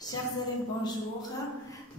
Chers élèves, bonjour.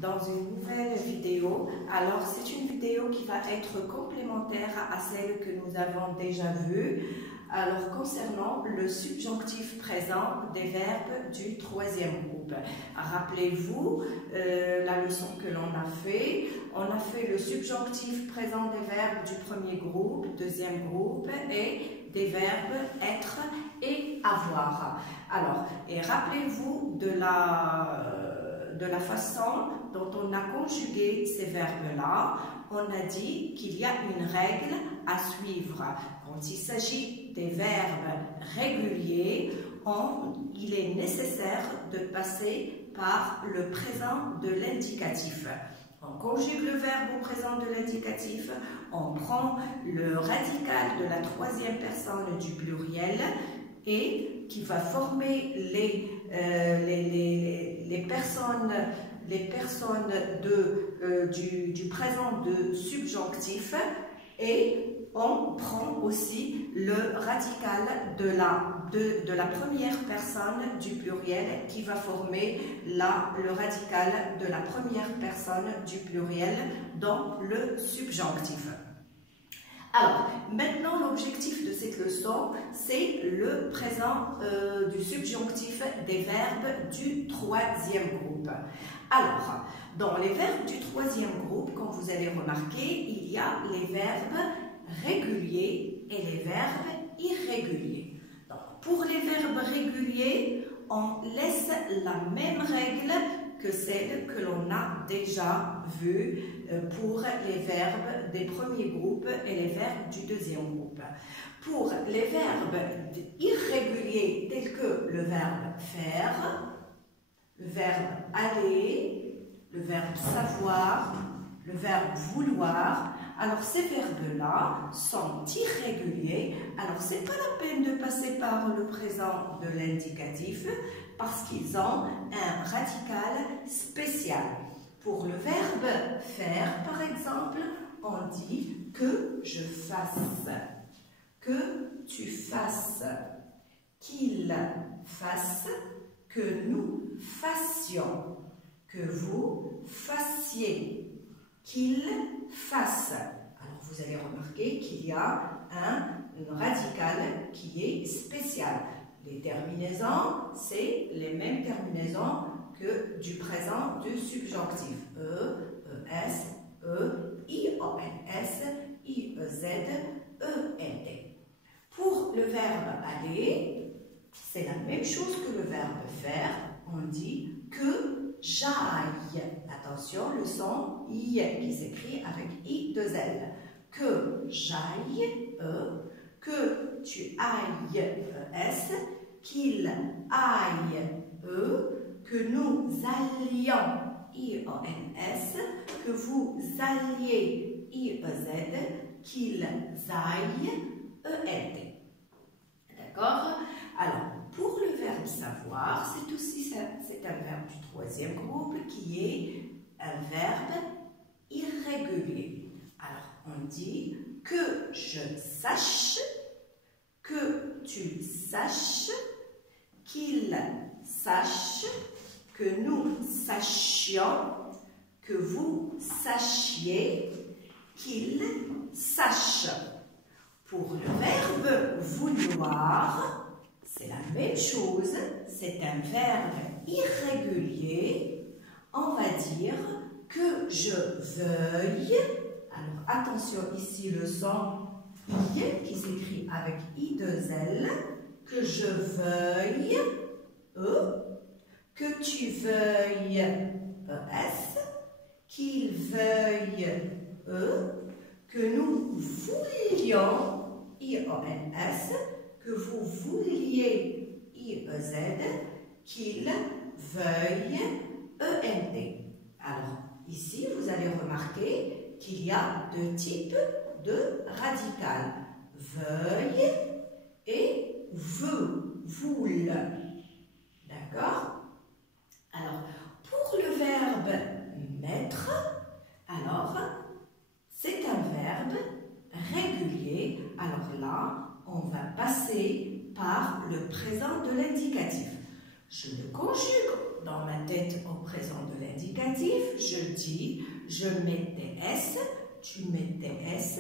Dans une nouvelle vidéo, alors c'est une vidéo qui va être complémentaire à celle que nous avons déjà vue. Alors concernant le subjonctif présent des verbes du troisième groupe. Rappelez-vous la leçon que l'on a fait. On a fait le subjonctif présent des verbes du premier groupe, deuxième groupe et des verbes être et avoir. Alors, et rappelez-vous de la façon dont on a conjugué ces verbes-là. On a dit qu'il y a une règle à suivre. Quand il s'agit des verbes réguliers, il est nécessaire de passer par le présent de l'indicatif. On conjugue le verbe au présent de l'indicatif, on prend le radical de la troisième personne du pluriel et qui va former les personnes du présent de subjonctif, et on prend aussi le radical de la première personne du pluriel qui va former le radical de la première personne du pluriel dans le subjonctif. Alors, maintenant, l'objectif de cette leçon, c'est le présent du subjonctif des verbes du troisième groupe. Alors, dans les verbes du troisième groupe, comme vous allez remarquer, il y a les verbes réguliers et les verbes irréguliers. Donc, pour les verbes réguliers, on laisse la même règle que celle que l'on a déjà vue pour les verbes des premiers groupes et les verbes du deuxième groupe. Pour les verbes irréguliers tels que le verbe faire, le verbe aller, le verbe savoir, le verbe vouloir, alors ces verbes-là sont irréguliers, alors c'est pas la peine de passer par le présent de l'indicatif parce qu'ils ont un radical spécial. Pour le verbe faire, par exemple, on dit que je fasse, que tu fasses, qu'il fasse, que nous fassions, que vous fassiez, qu'il fasse. Alors vous allez remarquer qu'il y a un radical qui est spécial. Les terminaisons, c'est les mêmes terminaisons que du présent du subjonctif. E, ES, E, IONS, IEZ, ENT. Pour le verbe aller, c'est la même chose que le verbe faire. On dit que j'aille. Attention, le son I qui s'écrit avec I2L. Que j'aille, E, que tu ailles, ES, qu'il aille, E, que nous allions, IONS, que vous alliez, IEZ, qu'ils aillent, ENT. D'accord? Alors, pour le verbe savoir, c'est un verbe du troisième groupe qui est un verbe irrégulier. Alors, on dit que je sache, que tu saches, qu'il sache, que nous sachions, que vous sachiez, qu'il sache. Pour le verbe vouloir, c'est la même chose, c'est un verbe irrégulier. On va dire que je veuille. Alors attention ici le son I qui s'écrit avec I2L. Que je veuille, E. Que tu veuilles, ES. Qu'il veuille, E. Que nous voulions, IONS. Que vous vouliez, IEZ, qu'il veuille, ENT. Alors, ici, vous allez remarquer qu'il y a deux types de radical. Veuille et veut, voule. D'accord? Alors, pour le verbe mettre, alors, c'est un verbe régulier. Alors là, on va passer par le présent de l'indicatif. Je le conjugue dans ma tête l'indicatif, je dis, je mettais S, tu mettais S,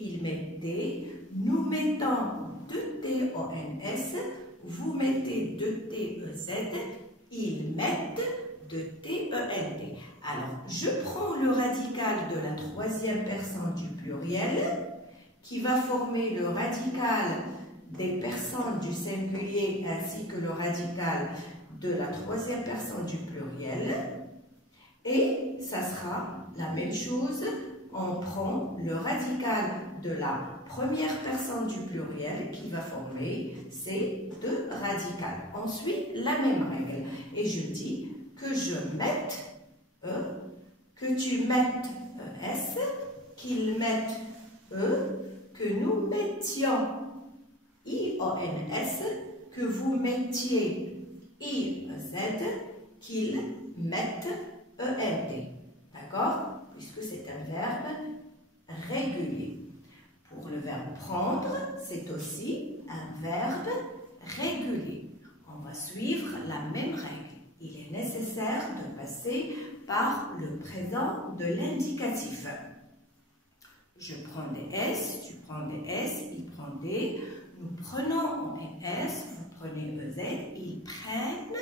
il mettait, nous mettons de T-O-N-S, vous mettez de T-E-Z, ils mettent de T-E-N-T. Alors, je prends le radical de la troisième personne du pluriel qui va former le radical des personnes du singulier ainsi que le radical de la troisième personne du pluriel. Et ça sera la même chose, on prend le radical de la première personne du pluriel qui va former ces deux radicales. Ensuite, la même règle. Et je dis que je mette E, que tu mettes ES, qu'ils mettent E, que nous mettions IONS, que vous mettiez IEZ, qu'ils mettent ENT. D'accord? Puisque c'est un verbe régulier. Pour le verbe prendre, c'est aussi un verbe régulier. On va suivre la même règle. Il est nécessaire de passer par le présent de l'indicatif. Je prends des S, tu prends des S, il prend des, nous prenons S, vous prenez EZ, ils prennent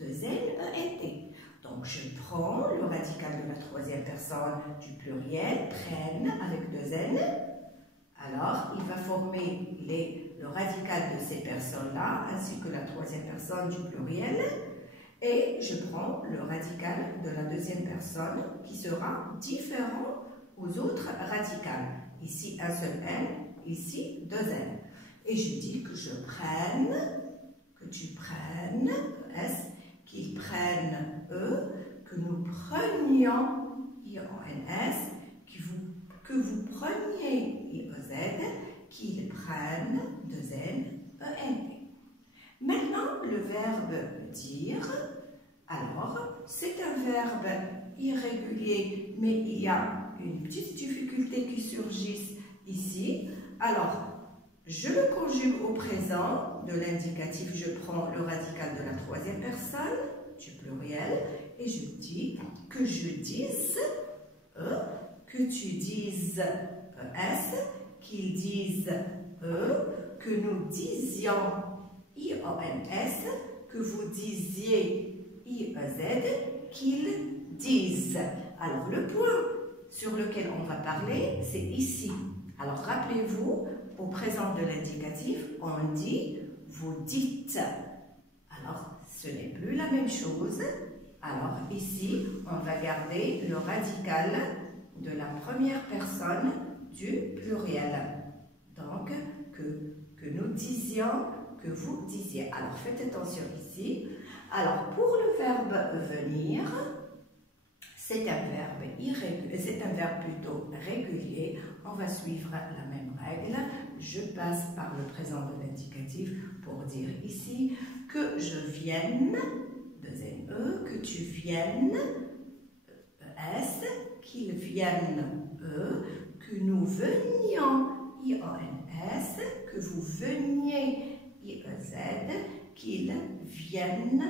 de Z, ENT. Donc je prends le radical de la troisième personne du pluriel, prennent avec deux N. Alors il va former le radical de ces personnes-là, ainsi que la troisième personne du pluriel. Et je prends le radical de la deuxième personne qui sera différent aux autres radicales. Ici, un seul N, ici, deux N. Et je dis que je prenne, que tu prennes S, qu'ils prennent E, que nous prenions IONS, que vous preniez IEZ, qu'ils prennent deux N, ENT. Maintenant, le verbe dire, alors, c'est un verbe irrégulier, mais il y a une petite difficulté qui surgit ici. Alors, je le conjugue au présent de l'indicatif, je prends le radical de la troisième personne du pluriel et je dis que je dise E, que tu dises ES, qu'ils disent E, que nous disions IONS, que vous disiez IEZ, qu'ils disent. Alors, le point sur lequel on va parler, c'est ici. Alors, rappelez-vous, au présent de l'indicatif, on dit, vous dites. Alors, ce n'est plus la même chose. Alors, ici, on va garder le radical de la première personne du pluriel. Donc, que nous disions, que vous disiez. Alors, faites attention ici. Alors, pour le verbe venir, c'est un verbe irrégulier, c'est un verbe plutôt régulier. On va suivre la même règle. Je passe par le présent de l'indicatif pour dire ici que je vienne, deuxième E, que tu viennes, ES, qu'ils viennent, E, que nous venions, IONS, que vous veniez, IEZ, qu'ils viennent,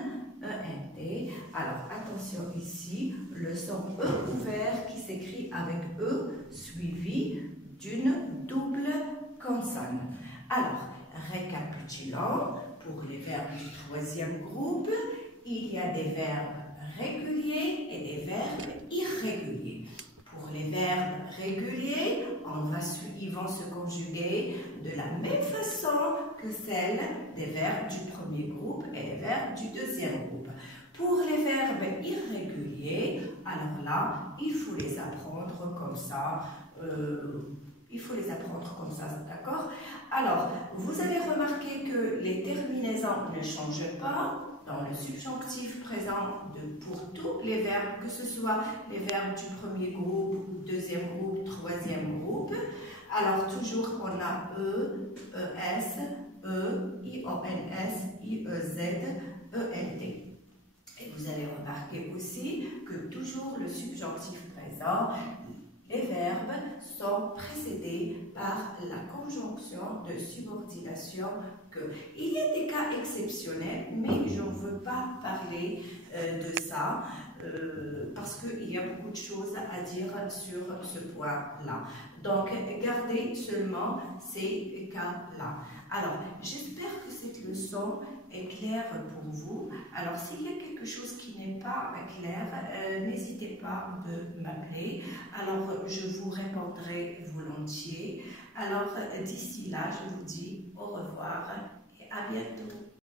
ENT. Alors attention ici, le son E ouvert qui s'écrit avec E suivi d'une double consonne. Alors, récapitulons, pour les verbes du troisième groupe, il y a des verbes réguliers et des verbes irréguliers. Pour les verbes réguliers, ils vont se conjuguer de la même façon que celle des verbes du premier groupe et des verbes du deuxième groupe. Pour les verbes irréguliers, alors là, il faut les apprendre comme ça. D'accord? Alors, vous allez remarquer que les terminaisons ne changent pas dans le subjonctif présent pour tous les verbes, que ce soit les verbes du premier groupe, deuxième groupe, troisième groupe. Alors, toujours, on a E, ES, E, IONS, IEZ, ENT. Et vous allez remarquer aussi que toujours le subjonctif présent, les verbes sont précédés par la conjonction de subordination que. Il y a des cas exceptionnels, mais je ne veux pas parler de ça. ça, parce qu'il y a beaucoup de choses à dire sur ce point-là. Donc, gardez seulement ces cas-là. Alors, j'espère que cette leçon est claire pour vous. Alors, s'il y a quelque chose qui n'est pas clair, n'hésitez pas de m'appeler. Alors, je vous répondrai volontiers. Alors, d'ici là, je vous dis au revoir et à bientôt.